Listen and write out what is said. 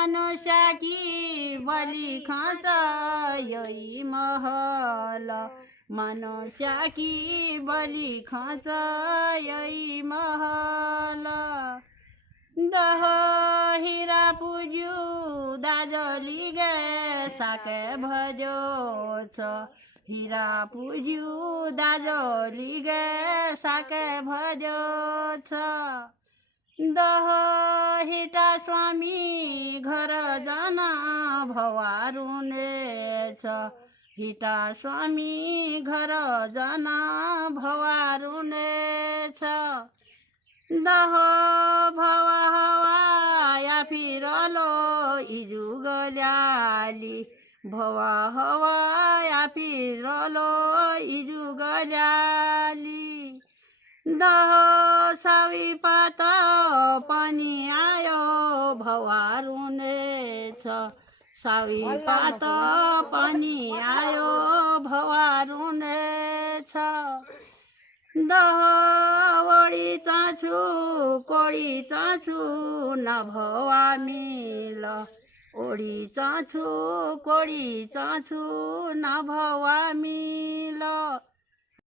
मनुष्या की बलि खाँच यही महल मनुष्या की बलि खाँच यही महल दह हीरा पूज्यू दाजली गे साके भजो छ हीरा पूज्यू दाजली गे साके भजो छ दह हिटा स्वामी घर जाना भवारुने छ हिटा स्वामी घर जाना भवारुने छ दह भवा हवा या फिरलो इजु गल्याली भवा हवा या फिरलो इजु गल्याली दह सावी पात पानी आयो भवारुने छ सावी पात पानी आयो भवारुने छ दह वडी चाँछु कोडी चाँछु नभवा मिल ओडी चाँछु कोडी चाँछु नभवा मिल